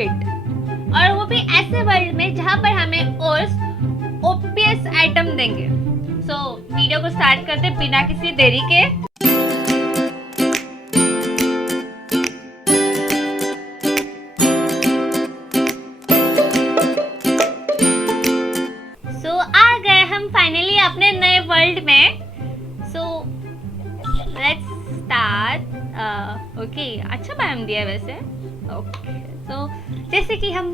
Fit, और वो भी ऐसे वर्ल्ड में जहाँ पर हमें ओपीएस आइटम देंगे। सो वीडियो को स्टार्ट करते बिना किसी देरी के। सो आ गए हम फाइनली अपने नए वर्ल्ड में। So let's start. ओके, अच्छा बायोम दिया वैसे। ओके, तो जैसे कि हम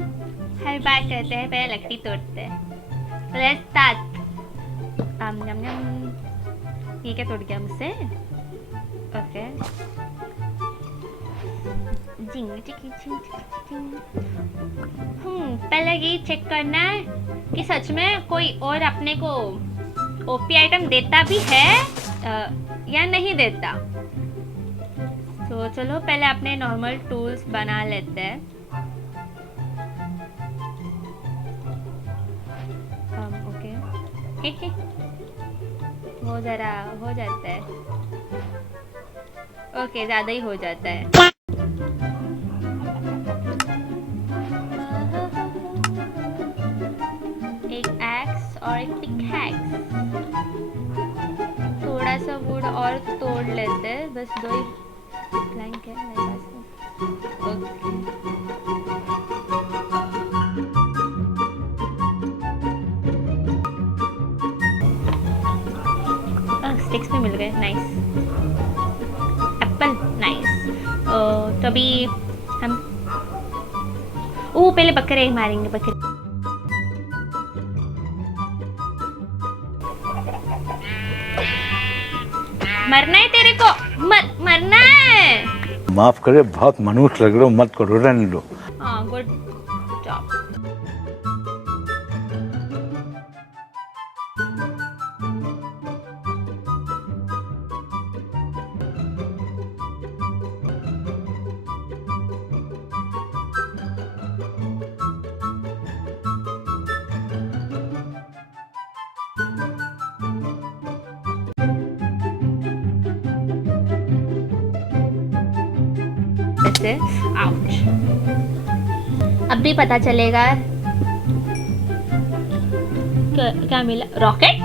हर बार करते हैं, पहले लकड़ी तोड़ते हैं। Let's start. ये क्या तोड़ गया मुझसे? ओके, पहले ये चेक करना है कि सच में कोई और अपने को ओपी आइटम देता भी है या नहीं देता। तो चलो पहले अपने नॉर्मल टूल्स बना लेते हैं। ओके वो जरा हो जाता है। ओके, ज्यादा ही हो जाता है। एक एक्स और एक पिकैक्स। थोड़ा सा वुड और तोड़ लेते हैं, बस 2 ही प्लैंक है मेरे पास। ओके, स्टिक्स भी मिल गए, नाइस। Apple, nice. तो अभी हम पहले बकरे मारेंगे। बकरे मरना है तेरे को, मरना है। माफ करे, बहुत मनुष्य लग रहे हो, मत करो, रहने दो। हाँ, गुड जॉब। आउच। अब भी पता चलेगा क्या मिला। रॉकेट।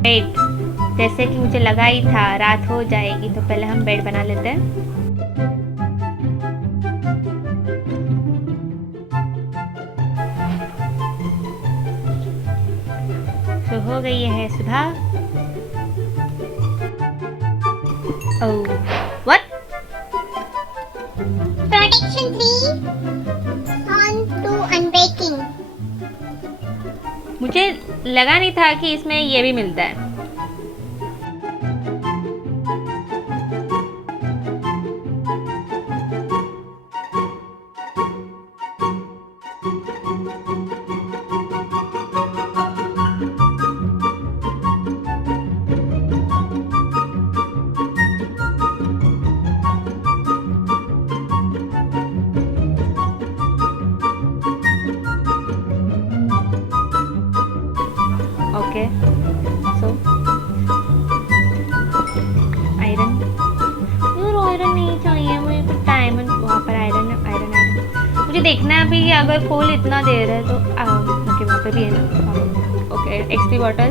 बेड, जैसे कि मुझे लगा ही था रात हो जाएगी, तो पहले हम बेड बना लेते हैं। तो हो गई है सुबह। ओह, what? Protection 3 on to unbreaking. मुझे लगा नहीं था कि इसमें ये भी मिलता है। Okay, so iron. यार आयरन नहीं चाहिए मुझे, तो डायमंड। वहाँ पर आयरन आयरन मुझे देखना है अभी, अगर कोल इतना दे रहा है तो ओके, वहाँ पे भी है ना। Okay, XP bottle.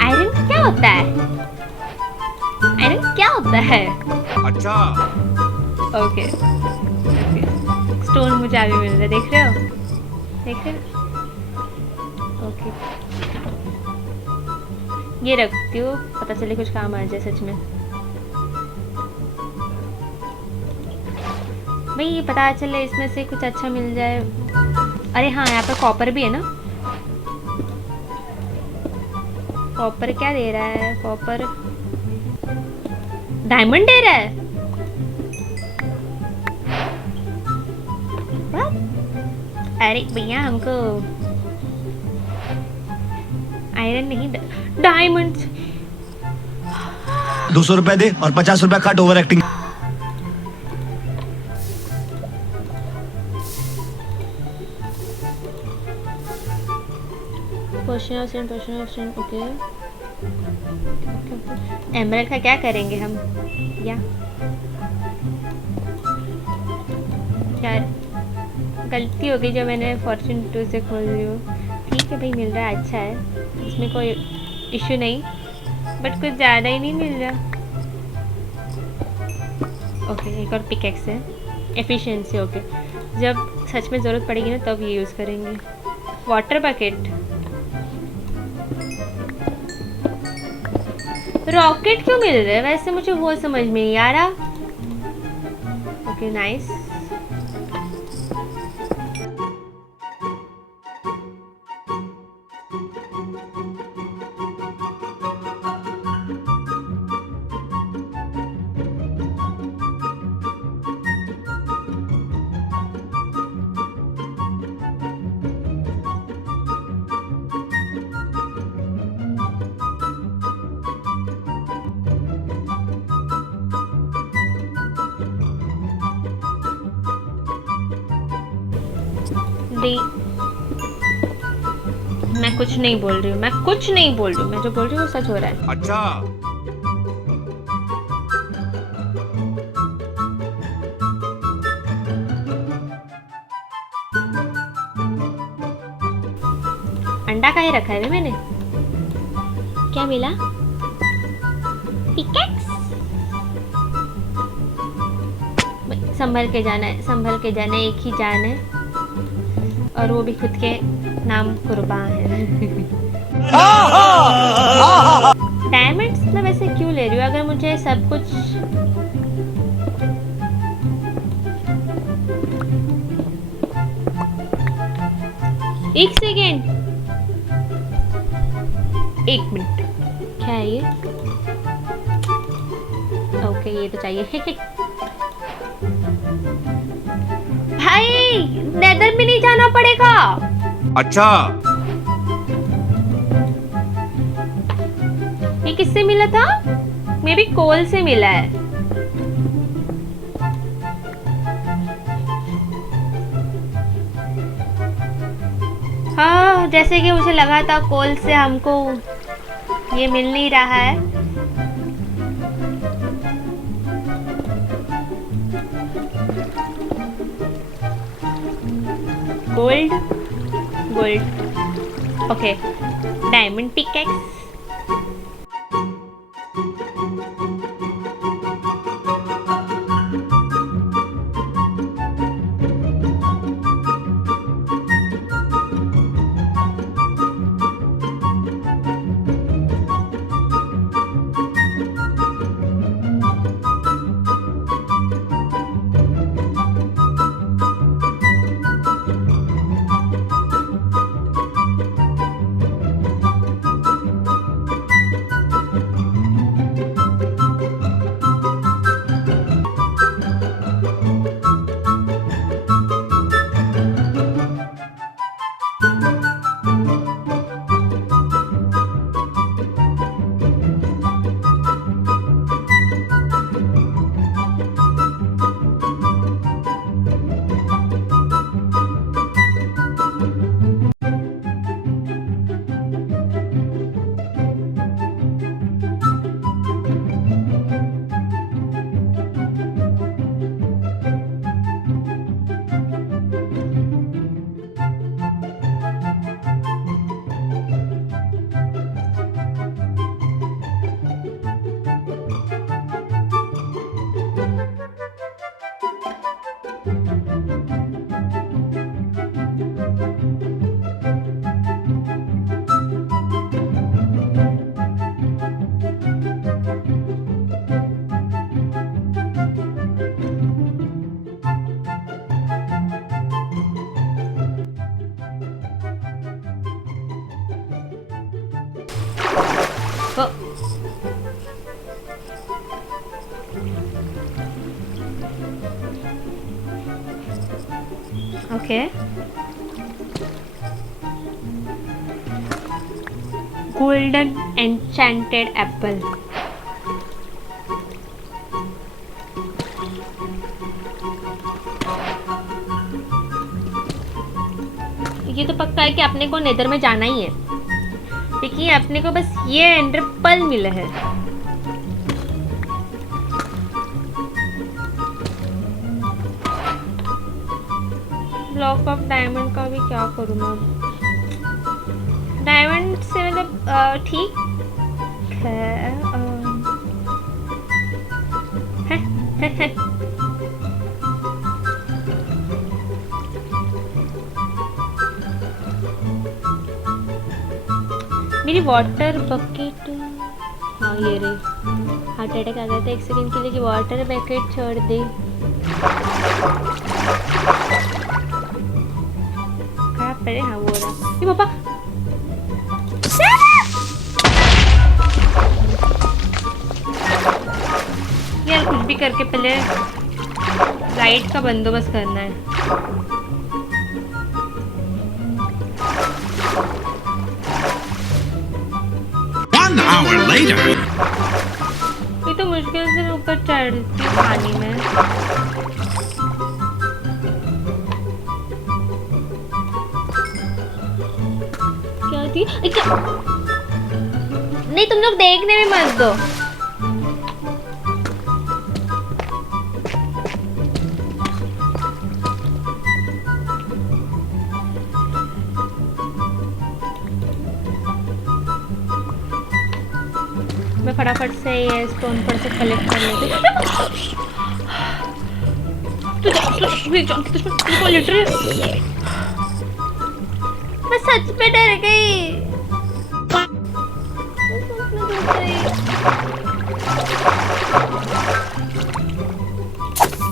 आयरन क्या होता है? आयरन क्या होता है? अच्छा, ओके, स्टोन मुझे अभी मिल रहा है, देख रहे हो? देख रहे हो? ओके, ये रखती हूँ, पता चले कुछ काम आ जाए सच में। भाई ये पता चले इसमें से कुछ अच्छा मिल जाए। अरे हाँ, यहाँ पर कॉपर भी है ना। कॉपर क्या दे रहा है? कॉपर डायमंड दे रहा है। अरे भैया हमको आयरन नहीं, डायमंड। 200 रुपए दे और 50 रुपए cut over acting. Question okay. Emerald का क्या करेंगे हम? या यार गलती हो गई जो मैंने फॉर्चून 2 से खोल ली हो। ठीक है भाई, मिल रहा है, अच्छा है, इसमें कोई इशू नहीं, बट कुछ ज़्यादा ही नहीं मिल रहा। ओके, एक और पिकैक्स है, एफिशिएंसी। ओके, जब सच में ज़रूरत पड़ेगी ना तब ये यूज़ करेंगे। वाटर बकेट, रॉकेट क्यों मिल रहा है वैसे, मुझे वो समझ में नहीं आ रहा। Okay nice. मैं कुछ नहीं बोल रही हूँ, मैं कुछ नहीं बोल रही हूँ, मैं जो बोल रही हूँ वो सच हो रहा है। अच्छा। अंडा का ही रखा है मैंने। क्या मिला? पिकैक्स। संभल के जाना है, संभल के जाना है, एक ही जान है, और वो भी खुद के नाम कुर्बान है। डायमंड्स मैं वैसे क्यों ले रही हूँ अगर मुझे सब कुछ एक सेकेंड, एक मिनट, क्या है ये? ओके ये तो चाहिए। भाई नेदर में नहीं जाना पड़ेगा। अच्छा। ये किससे मिला था? मे बी कोल से मिला है। हाँ जैसे कि मुझे लगा था कोल से हमको ये मिल नहीं रहा है। Gold gold okay, diamond pickaxe. Okay. Golden enchanted apple. ये तो पक्का है कि अपने को नेदर में जाना ही है। देखिए अपने को बस ये एंडर पल मिला है। ब्लॉक ऑफ डायमंड का भी क्या करूँ मैं? डायमंड से मतलब ठीक है। मेरी वाटर बकेट, हाँ ये रही। हार्ट अटैक आ गया था 1 सेकंड के लिए कि वाटर बकेट छोड़ दे। खराब पड़े, हाँ वो रहा। ये पापा यार कुछ भी करके पहले लाइट का बंदोबस्त करना है। ये तो मुश्किल से ऊपर चढ़ती पानी में। क्या थी? नहीं तुम लोग देखने में मत दो। मैं फटाफट से ये स्टोन पर से कलेक्ट कर लेती हूँ। मैं सच में डर गई।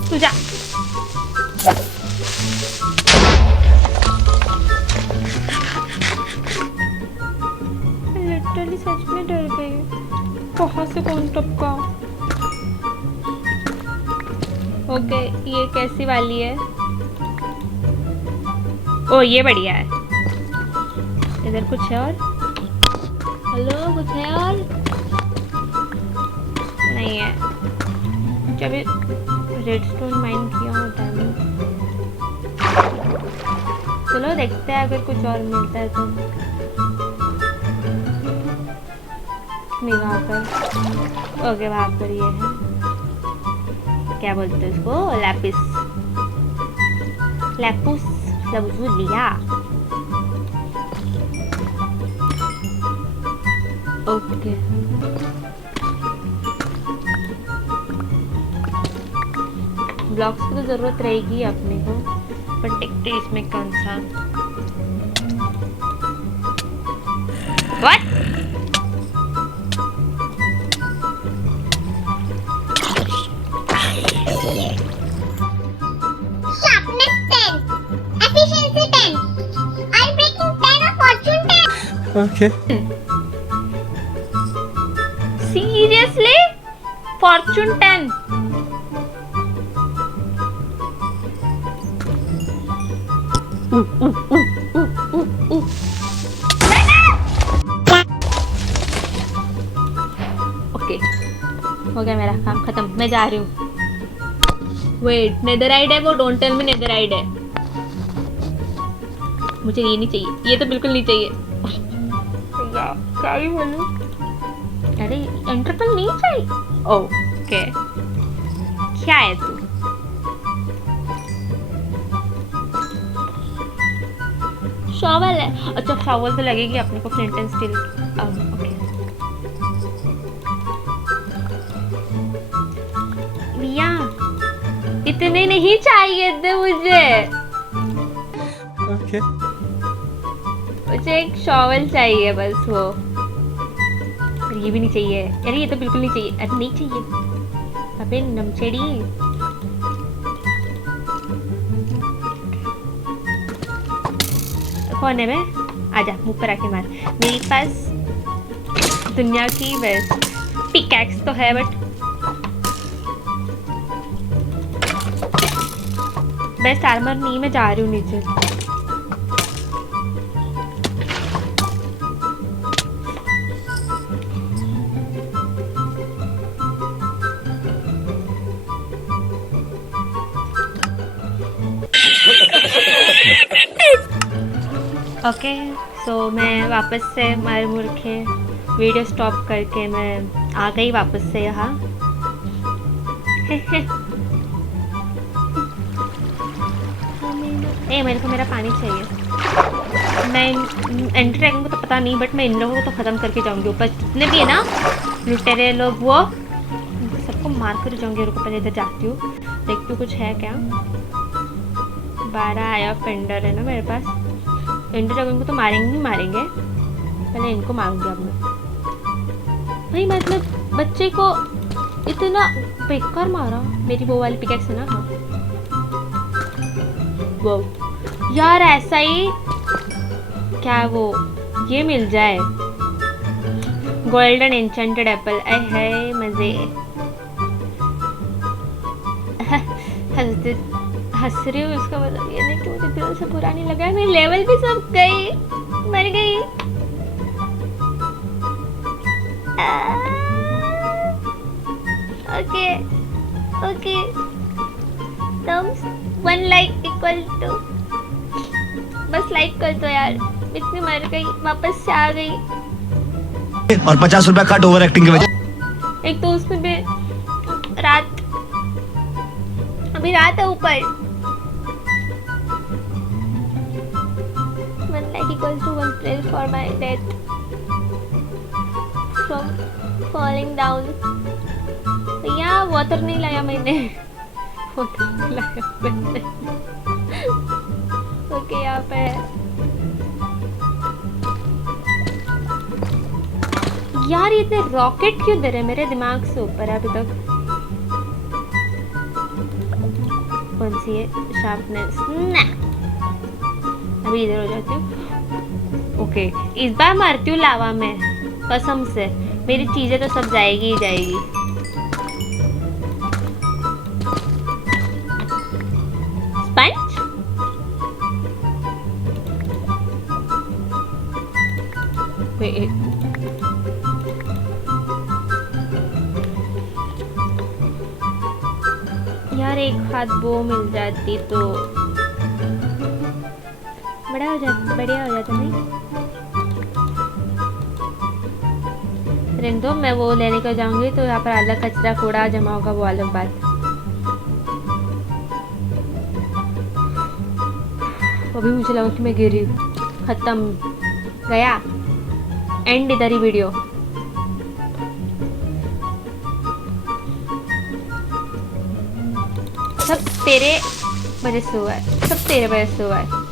तू जा। लिटरली सच में डर गई। कहाँ से कौन टपका? ओके ये कैसी वाली है? ओ ये बढ़िया है। इधर कुछ है और? हेलो कुछ है और? नहीं है। जब रेडस्टोन माइन किया होता है। चलो देखते हैं अगर कुछ और मिलता है तो। नहीं वहाँ पर। ओके वहाँ पर ये है, क्या बोलते हैं इसको? लैपिस लैपुस लबुलिया। ओके ब्लॉक्स की तो जरूरत रहेगी अपने को, पर देखते इसमें कौन सा। What? Sharpness 10. Efficiency 10. Eye breaking 10 or fortune 10. Okay. Seriously? Fortune 10. Okay हो गया मेरा काम खत्म। मैं जा रही हूँ। वेट नेदरराइट है वो? डोंट टेल मी नेदरराइट है। मुझे ये नहीं चाहिए, ये तो बिल्कुल नहीं चाहिए। क्या ही बोलूं? अरे एंटरपल नहीं चाहिए। ओके क्या है तू? शॉवल है। अच्छा शॉवल तो लगेगी अपने को फ्लिंट एंड स्टील। ओके मिया इतने नहीं चाहिए थे मुझे। Okay. मुझे एक शॉवल चाहिए बस वो। और ये भी नहीं चाहिए। अरे ये तो बिल्कुल नहीं चाहिए। अरे नहीं चाहिए। अबे नमचेड़ी। कौन है बे? आजा मुंह पर आके मार। मेरे पास दुनिया की बेस्ट पिकैक्स तो है बट बेस्ट आर्मर नहीं। मैं जा रही हूँ नीचे। ओके सो मैं वापस से मार मुड़ के वीडियो स्टॉप करके मैं आ गई वापस से यहाँ। ए मेरे को मेरा पानी चाहिए। मैं एंटी ड्रैगन को तो पता नहीं, बट मैं इन लोगों को तो ख़त्म करके जाऊंगी। ऊपर जितने भी है ना लुटेरे लोग वो सबको मार कर जाऊंगी। रुको पहले इधर जाती हूँ, देखती हूँ कुछ है क्या। 12 आया फेंडर है ना मेरे पास। एंटी ड्रैगन को तो मारेंगे ही मारेंगे, पहले इनको मारूंगी अब मैं। भाई मतलब बच्चे को इतना बेकार मारा। मेरी वो वाली पिकेक्स है ना। हाँ वो यार ऐसा ही क्या वो ये मिल जाए गोल्डन एन्चेंटेड एप्पल। ऐ है मजे। हंस रही हूँ, इसका मतलब ये नहीं कि मुझे दिल से बुरा नहीं लगा। मेरी लेवल भी सब गई, मर गई। Okay okay thumbs 1 like equal to, बस लाइक कर दो यार। इतनी मर गई, वापस से आ गई। और 50 रुपया कट ओवर एक्टिंग की वजह। एक तो उसमें भी रात, अभी रात है ऊपर। 1 like equal to 1 prayer for my death from falling down। भैया वाटर नहीं लाया मैंने, वाटर नहीं लाया मैंने। ओके यहाँ पे यार ये इतने रॉकेट क्यों दे रहे मेरे दिमाग से ऊपर अभी तक। कौन सी है शार्पनेस ना, अभी इधर हो जाती हूँ। ओके इस बार मारती हूँ लावा में, कसम से मेरी चीजें तो सब जाएगी ही जाएगी। स्पंज यार एक हाथ वो मिल जाती तो बढ़िया हो जाता नहीं। रहने दो, मैं वो लेने को जाऊंगी तो यहाँ पर अलग कचरा कूड़ा जमा होगा, वो अलग बात। अभी मुझे लगा कि मैं गिरी। खत्म गया, एंड इधर ही वीडियो। सब तेरे वजह से हुआ है, सब तेरे वजह से हुआ है।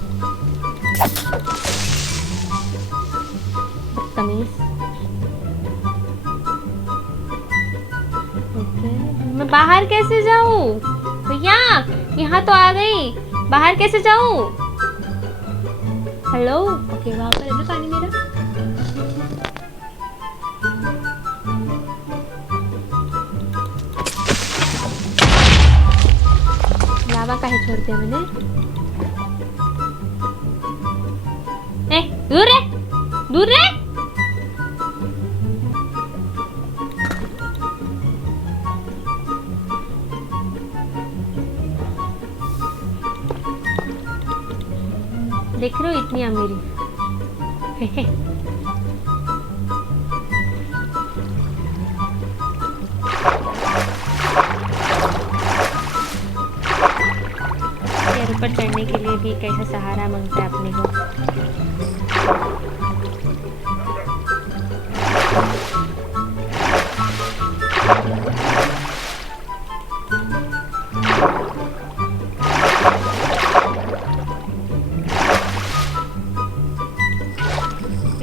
बदतमीज। ओके मैं बाहर कैसे जाऊं भैया? यहाँ तो आ गई, बाहर कैसे जाऊं? हेलो ओके वहां पर है ना पानी मेरा। लावा काहे छोड़ दिया मैंने? ए दूर है, दूर है। देख रहे हो इतनी अमीरी। ऊपर चढ़ने के लिए भी कैसा सहारा मांगता है अपने को।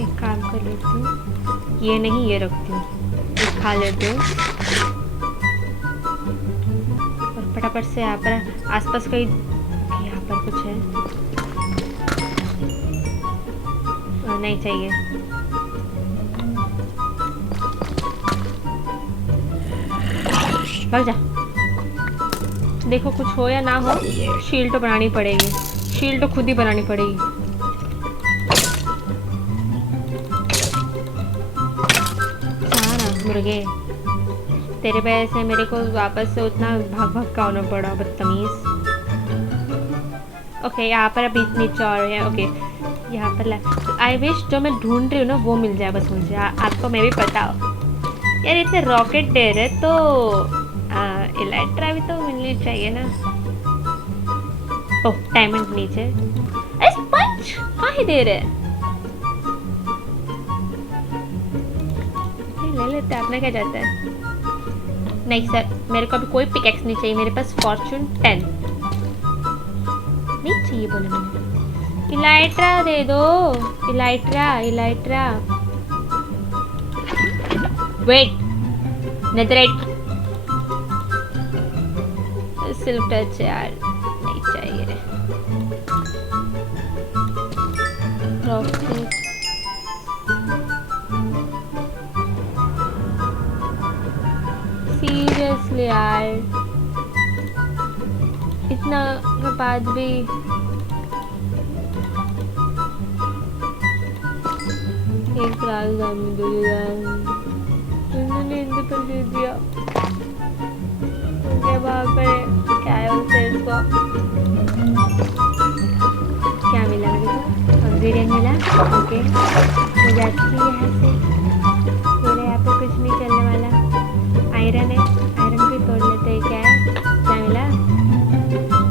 एक काम कर लेती हूँ, ये नहीं ये रखती हूँ, एक खा लेती हूँ और फटाफट से यहाँ पर आसपास कोई, यहाँ पर कुछ है नहीं चाहिए। भाग जा। देखो कुछ हो या ना हो, शील्ड तो बनानी पड़ेगी, शील्ड तो खुद ही बनानी पड़ेगी। मुर्गे तेरे वजह से मेरे को वापस से उतना भाग भाग का होना पड़ा, बदतमीज। ओके यहाँ पर अभी नीचे और है। ओके यहाँ पर आई विश जो मैं ढूंढ रही हूँ ना वो मिल जाए बस मुझे। आपको मैं भी पता हो यार, इतने रॉकेट दे रहे तो इलेक्ट्रा भी तो मिलनी चाहिए ना। ओह डायमंड नीचे, अरे स्पंज कहाँ ही दे रहे हैं। ले लेते आपने क्या जाता है। नहीं सर मेरे को अभी कोई पिकैक्स नहीं चाहिए, मेरे पास फॉर्चून 10 नहीं चाहिए बोले मैंने। इलाइट्रा दे दो, elytra elytra. Wait netherite silk touch यार नहीं चाहिए। सीरियसली यार इतना के बाद भी एक लाल दामी दे दिया, इन्होंने इनके पर दे दिया। उनके वहाँ पे क्या है उसे इसको क्या मिला मेरे को, ऑब्सीडियन मिला। ओके मैं जाती हूँ यहाँ से, मेरे यहाँ पे कुछ नहीं चलने वाला। आयरन है, आयरन भी तोड़ लेते हैं। क्या है, क्या मिला,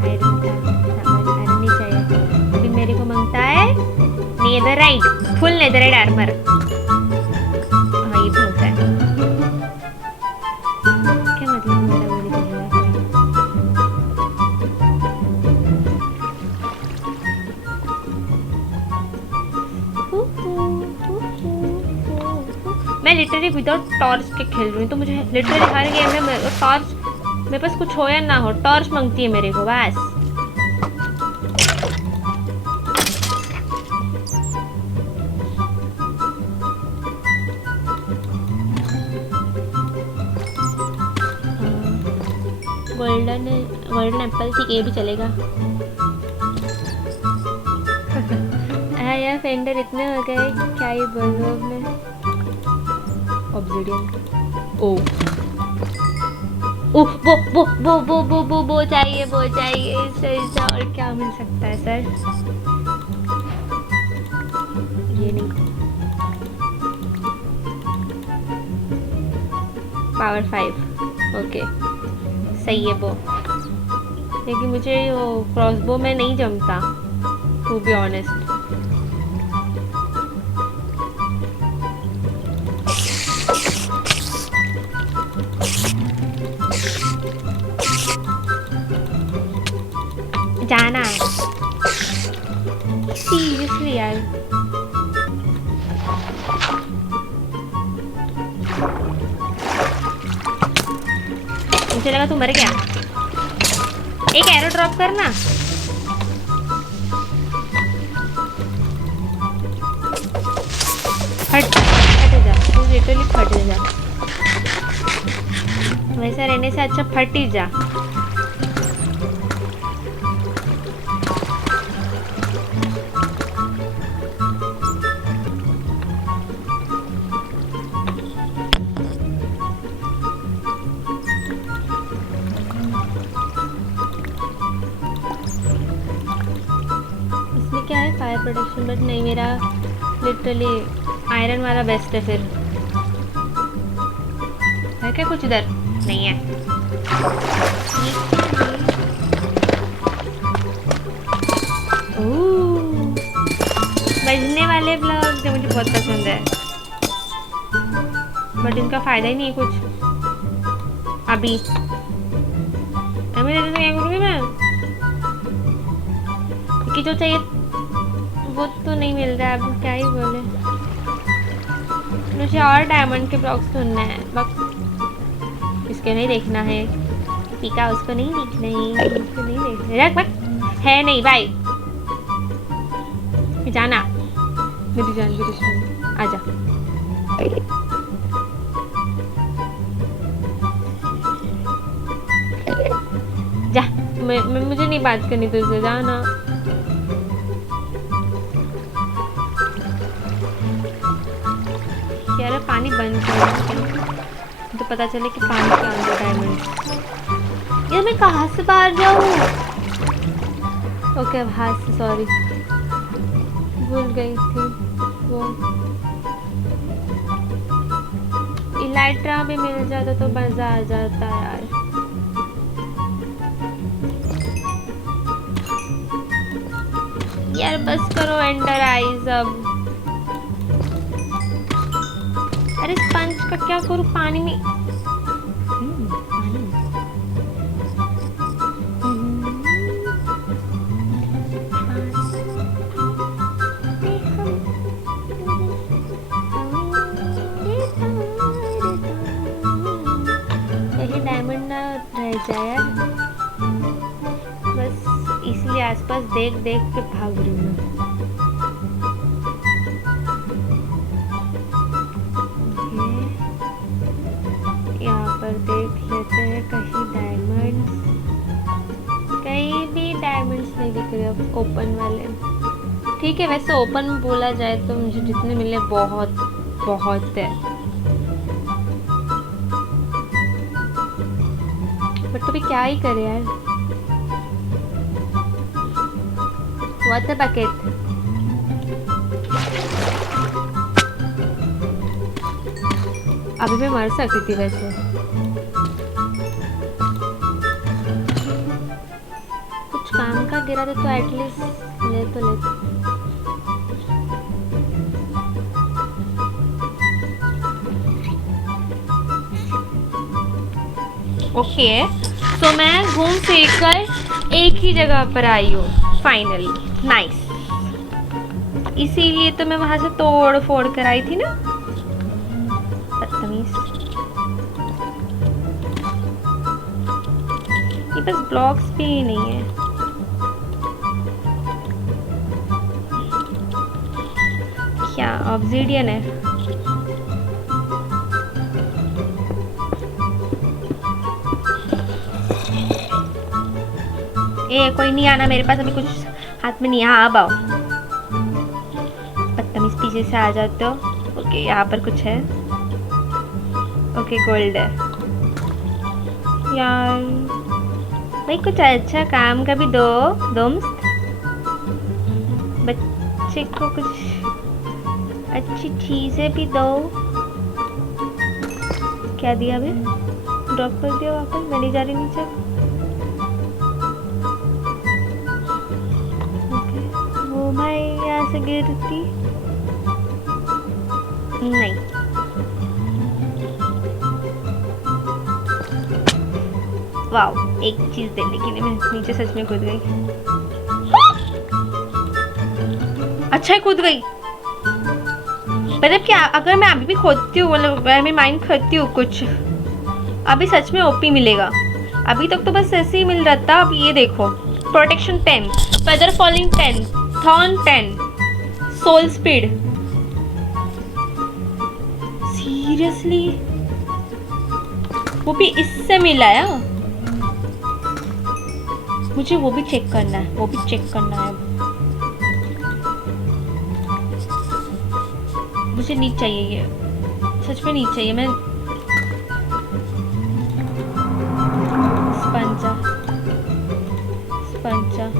आयरन का सामान। आयरन नहीं चाहिए अभी मेरे को मांगता है नेदरराइट, फुल नेदरराइट आर्मर। हाँ ये बहुत है, क्या मतलब मेरा वो निकल रहा है। मैं लिटरली विदाउट टॉर्च के खेल रही हूँ, तो मुझे लिटरली हर गेम में टॉर्च, मेरे पास कुछ हो या ना हो टॉर्च मांगती है मेरे को बस। गोल्डन गोल्डन एप्पल ठीक है, ये भी चलेगा। हाँ यार फेंडर इतने हो गए क्या ही बोलूँ अब मैं। ऑब्सीडियन ओ वो चाहिए, वो चाहिए सर। और क्या मिल सकता है सर, ये नहीं। पावर 5 ओके सही है वो, लेकिन मुझे वो क्रॉसबो में नहीं जमता टू बी ऑनेस्ट। जाना सीरियसली यार, मुझे लगा तू मर गया। एक एरो ड्रॉप करना। हट जा, तू लिटरली फट जा। वैसा रहने से अच्छा फट ही जा। क्या है फायर प्रोटेक्शन, बट नहीं मेरा लिटरली आयरन वाला बेस्ट है। फिर है क्या कुछ इधर नहीं है। बजने वाले ब्लॉग जो मुझे बहुत पसंद है, बट इनका फायदा ही नहीं है कुछ अभी। क्या करूँगी मैं, कि जो चाहिए वो तो नहीं मिल रहा है। अब क्या ही बोले, मुझे और डायमंड के ब्लॉक्स ढूंढना है। बस इसके नहीं देखना है, पीका उसको नहीं देखना है, उसको नहीं देखना रख है नहीं भाई। जाना मेरी जान की दुश्मन, आजा। जा, मुझे नहीं बात करनी तुझसे, जाना। यार पानी बंद कर, तो पता चले कि पानी के अंदर डायमंड। यार मैं कहाँ से बाहर जाऊँ। ओके अब हाथ से, सॉरी भूल गई थी वो। इलाइट्रा भी मिल जाता तो मजा आ जाता यार। यार बस करो एंटर आइज अब। अरे स्पंज का क्या करूँ पानी में? कहीं डायमंड ना रह जाए यार, बस इसलिए आसपास देख देख के भाग रही हूँ मैं। यहाँ पर देख लेते हैं कहीं डायमंड, कहीं भी डायमंड्स नहीं दिख रहे अब ओपन वाले। ठीक है, वैसे ओपन में बोला जाए तो मुझे जितने मिले बहुत बहुत है, बट तो भी क्या ही करे यार। What the bucket? अभी मैं मर सकती थी वैसे। कुछ काम का गिरा था तो एटलीस्ट ले तो ले। ओके, तो मैं घूम फिर कर एक ही जगह पर आई हूँ फाइनली। नाइस, इसीलिए तो मैं वहां से तोड़ फोड़ कर आई थी ना, बदतमीज। ये बस ब्लॉक्स भी ही नहीं है। क्या ऑब्सीडियन है? ए कोई नहीं आना मेरे पास, अभी कुछ हाथ में नहीं है। हाँ अब आओ, बदतमीज पीछे से आ जाते हो। ओके यहाँ पर कुछ है। ओके गोल्ड है यार। भाई कुछ अच्छा काम का भी दो दोस्त, बच्चे को कुछ अच्छी चीजें भी दो। क्या दिया अभी? ड्रॉप कर दिया वापस, मैं नहीं जा रही नीचे। भाई यहाँ से गिरती नहीं। वाओ, एक चीज देने के लिए मैं नीचे सच में कूद गई। अच्छा कूद गई। मतलब क्या, अगर मैं अभी भी खोदती हूँ, मतलब मैं माइंड खोदती हूँ कुछ, अभी सच में ओपी मिलेगा। अभी तक तो बस ऐसे ही मिल रहा था। अब ये देखो, protection 10, feather falling 10, thorn 10, soul speed. Seriously वो भी इससे मिला है? मुझे वो भी चेक करना है, वो भी चेक करना है। मुझे नहीं चाहिए ये, सच में नहीं चाहिए। मैं स्पंजा स्पंजा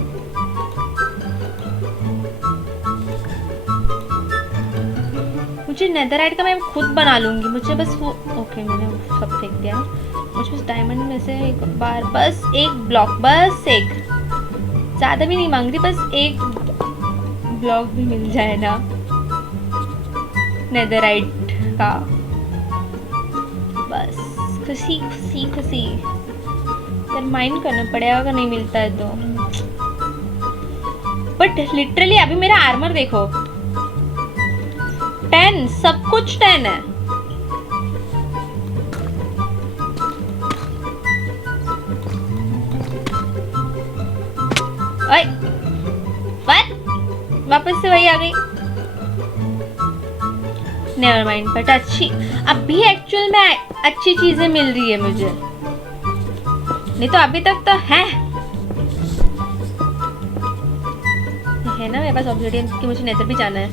मुझे नेदरराइट का मैं खुद बना लूंगी। मुझे बस वो, ओके मैंने सब फेंक दिया। मुझे बस डायमंड में से एक बार, बस एक ब्लॉक, बस एक, ज़्यादा भी नहीं मांग रही, बस एक ब्लॉक भी मिल जाए ना नेदरराइट का, बस खुशी खुशी खुशी। यार माइंड करना पड़ेगा अगर नहीं मिलता है तो। बट लिटरली अभी मेरा आर्मर देखो, 10, सब कुछ 10 है। ओए, what? वापस से वही आ गई। नेवर माइंड, बट अच्छी, अभी एक्चुअल में अच्छी चीजें मिल रही है मुझे, नहीं तो अभी तक तो है ना मेरे पास ऑब्सिडियन कि मुझे नेदर भी जाना है।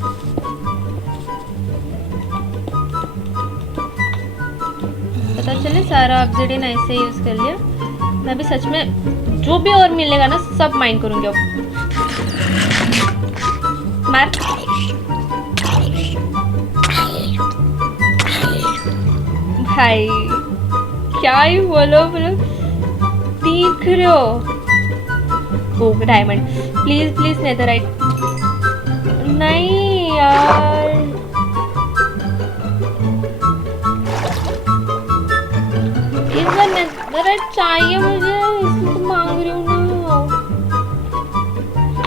पता चले सारा ऑब्सिडियन ऐसे यूज कर लिया। मैं भी सच में जो भी और मिलेगा ना सब माइन करूंगी अब। मार। भाई क्या ही बोलो बोलो, देख रहे हो? ओ डायमंड, प्लीज प्लीज नेदरराइट। नहीं यार, इस बार नेदरराइट चाहिए मुझे, इसलिए तो मांग रही हूँ ना।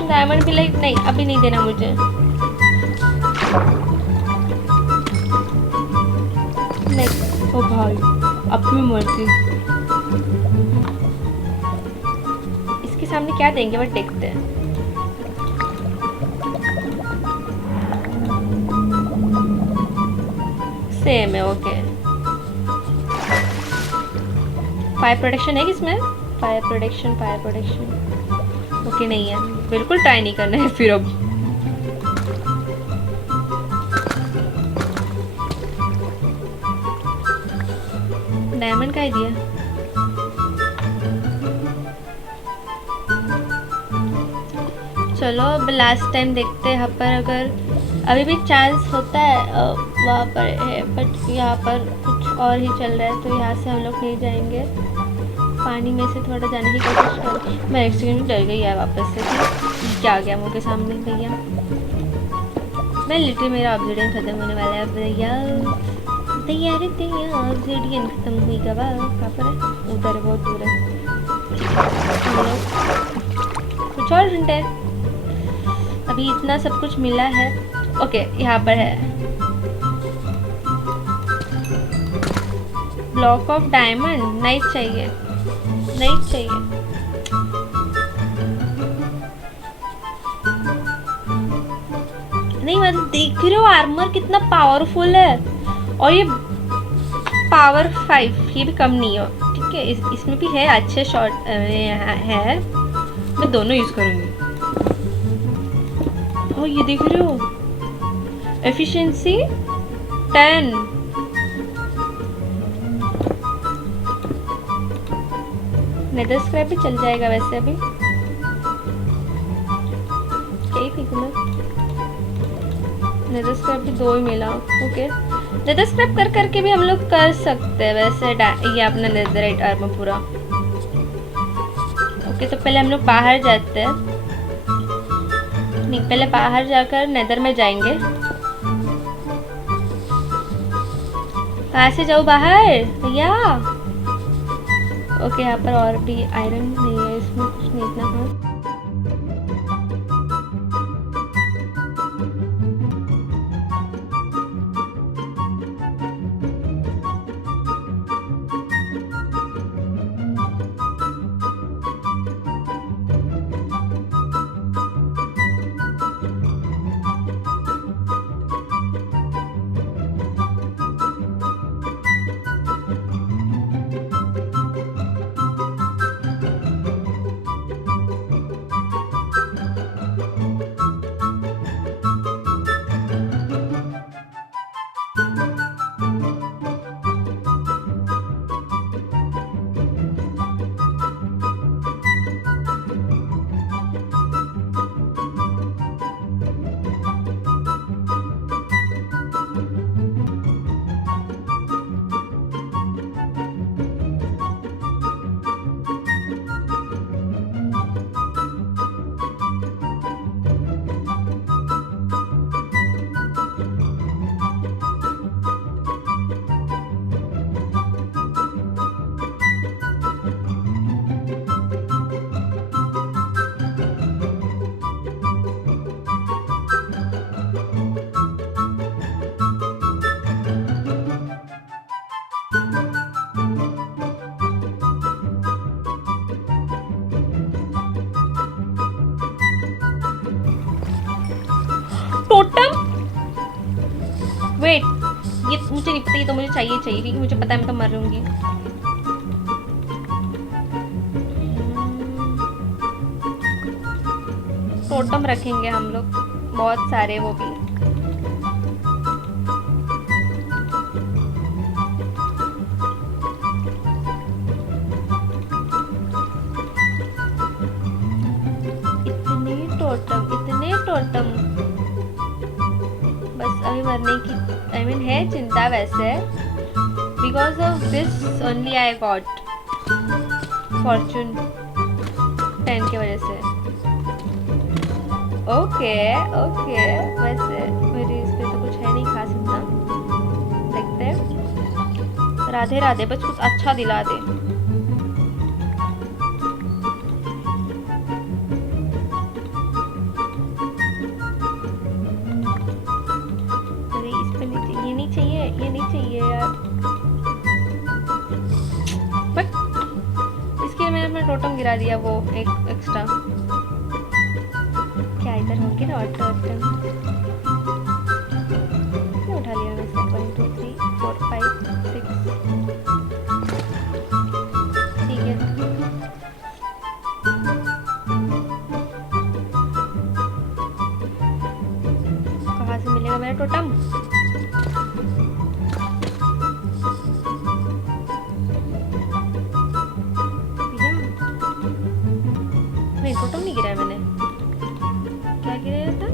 डायमंड भी लाइक नहीं, अभी नहीं देना मुझे। नहीं, ओ भाई अब भी मरती। इसके सामने क्या देंगे बट देखते हैं। सेम है, ओके। फायर प्रोटेक्शन है किसमें? Fire protection, fire protection okay नहीं है, बिल्कुल ट्राई नहीं करना है फिर अब। डायमंड का ही दिया। चलो अब लास्ट टाइम देखते हैं यहाँ पर, अगर अभी भी चांस होता है वहाँ पर है, बट यहाँ पर कुछ और ही चल रहा है, तो यहाँ से हम लोग नहीं जाएंगे। पानी में से थोड़ा जाने की कोशिश कर। मैं एक सेकंड डर गई यार वापस से कि क्या आ गया मुँह के सामने भैया। मैं लिटरली, मेरा ऑब्सीडियन खत्म होने वाला है भैया। भैया रे भैया, ऑब्सीडियन खत्म हुई का कहाँ पर है? उधर बहुत दूर है। हम लोग कुछ और ढूंढते हैं। अभी इतना सब कुछ मिला है। ओके यहाँ पर है ब्लॉक ऑफ डायमंड। नाइट चाहिए, नाइट चाहिए। नहीं मतलब देख रहे हो आर्मर कितना पावरफुल है, और ये पावर 5, ये भी कम नहीं है। ठीक है, इसमें भी है अच्छे शॉट है। मैं दोनों यूज करूंगी। और ये देख रहे हो एफिशिएंसी 10। नेदर स्क्रैप भी चल जाएगा वैसे अभी। यही फेंकूं मैं। नेदर स्क्रैप भी 2 ही मिला। ओके, नेदर स्क्रैप कर करके भी हम लोग कर सकते हैं वैसे। ये अपना नेदराइट आर्मर पूरा। ओके, तो पहले हम लोग बाहर जाते हैं। नहीं, पहले बाहर जाकर नेदर में जाएंगे। कहाँ से जाऊँ बाहर भैया? ओके, यहाँ पर और भी आयरन नहीं है, इसमें कुछ नहीं इतना है। टोटम वेट, ये मुझे नहीं पता, ये तो मुझे चाहिए क्योंकि मुझे पता है मैं तो मर रहूंगी। टोटम रखेंगे हम लोग बहुत सारे, वो भी इतने टोटम डायमंड है चिंता वैसे, because of this only I got Fortune 10 की वजह से। ओके ओके, वैसे मेरी इस पे तो कुछ है नहीं खास इतना। देखते हैं, राधे राधे, बस कुछ अच्छा दिला दे। अरे इस पे नहीं चाहिए, ये नहीं चाहिए, ये नहीं चाहिए यार। बट इसके लिए मैंने अपना टोटम गिरा दिया, वो एक एक्स्ट्रा। क्या इधर होंगे ना ऑटो उठा लिया मैं सब। 1 2 3 4 5 6, ठीक है। कहाँ से मिलेगा मेरा टोटम? नहीं, टोटम नहीं गिराया मैंने। क्या गिराया था?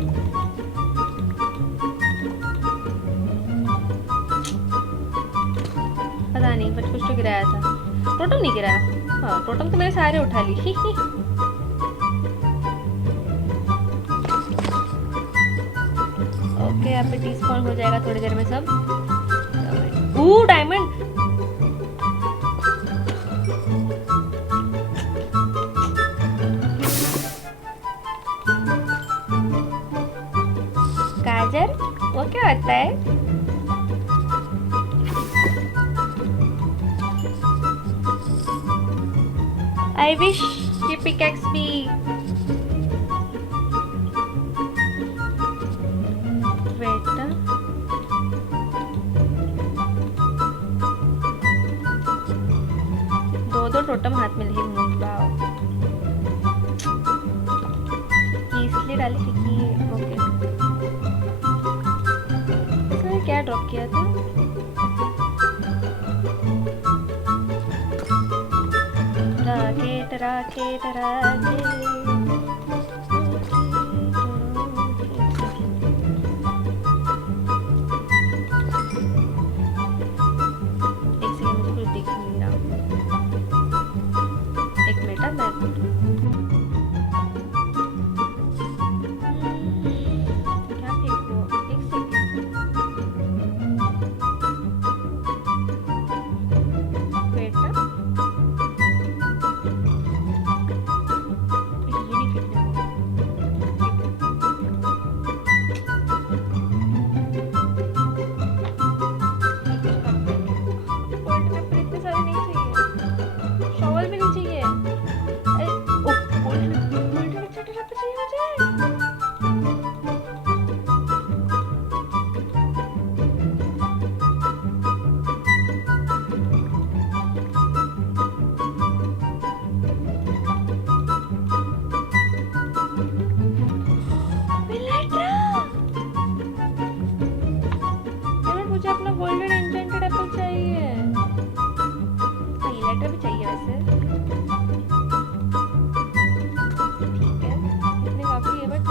पता नहीं, बट कुछ तो गिराया था। टोटम नहीं गिराया। हाँ, टोटम तो मैंने सारे उठा ली। ओके, यहाँ पे टी स्पॉन हो जाएगा थोड़ी देर में सब। डायमंड। गाजर, वो क्या होता है? I wish ये pickaxe भी बेटा। दो टोटम हाथ में लिए हूँ। वाओ, ये इसलिए डाली क्योंकि ओके। इसमें क्या ड्रॉप किया था? Rocket rocket rocket. मुझे अपना गोल्डन एन्चेंटेड एप्पल चाहिए। लेटर भी चाहिए वैसे। ठीक है, इतने काफी है बट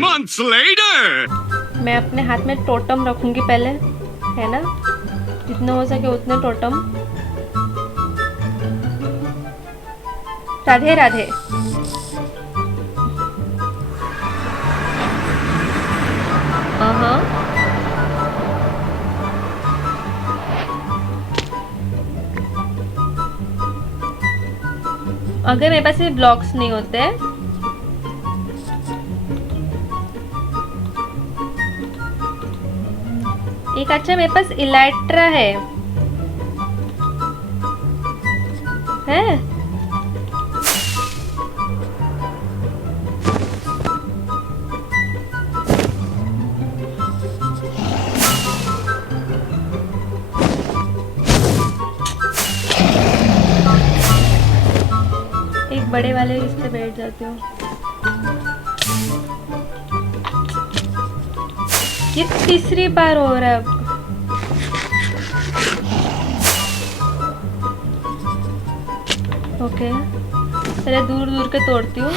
months later. मैं अपने हाथ में टोटम रखूंगी पहले, है ना, जितना हो सके उतने टोटम। राधे राधे। अगर मेरे पास ये ब्लॉक्स नहीं होते, एक अच्छा मेरे पास इलेक्ट्रा है एक बड़े वाले इस पे बैठ जाती हूँ। ये तीसरी बार हो रहा है अब। ओके, पहले दूर दूर के तोड़ती हूँ।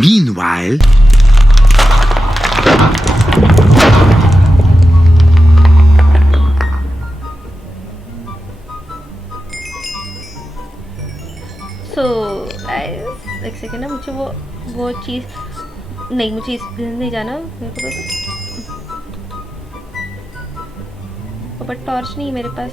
Meanwhile, एक सेकेंड ना, मुझे वो चीज़ नहीं, मुझे इस नहीं जाना मेरे को बट टॉर्च नहीं मेरे पास।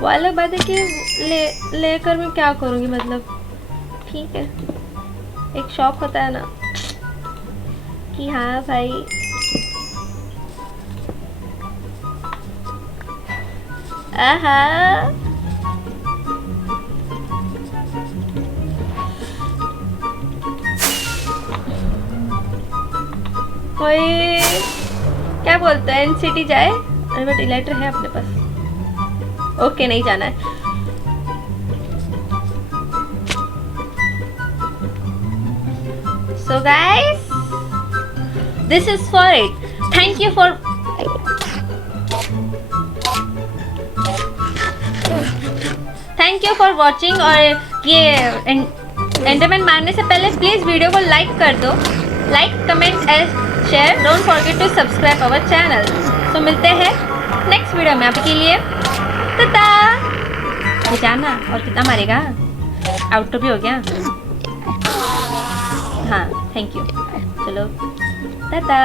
वो अलग बात है कि लेकर मैं क्या करूँगी, मतलब ठीक है, एक शौक होता है ना, कि हाँ भाई आहा कोई क्या बोलते हैं सिटी जाए? अरे बट इलेक्टर है अपने पास। ओके नहीं जाना है। So guys, this is for it. Thank you for watching। और ये एंटरटेनमेंट मारने से पहले प्लीज वीडियो को लाइक कर दो। Like, comment and share. Don't forget to subscribe our channel. तो मिलते हैं नेक्स्ट वीडियो में। आपके लिए टाटा। ये जाना और कितना मारेगा? आउट भी हो गया। हाँ थैंक यू। चलो टाटा।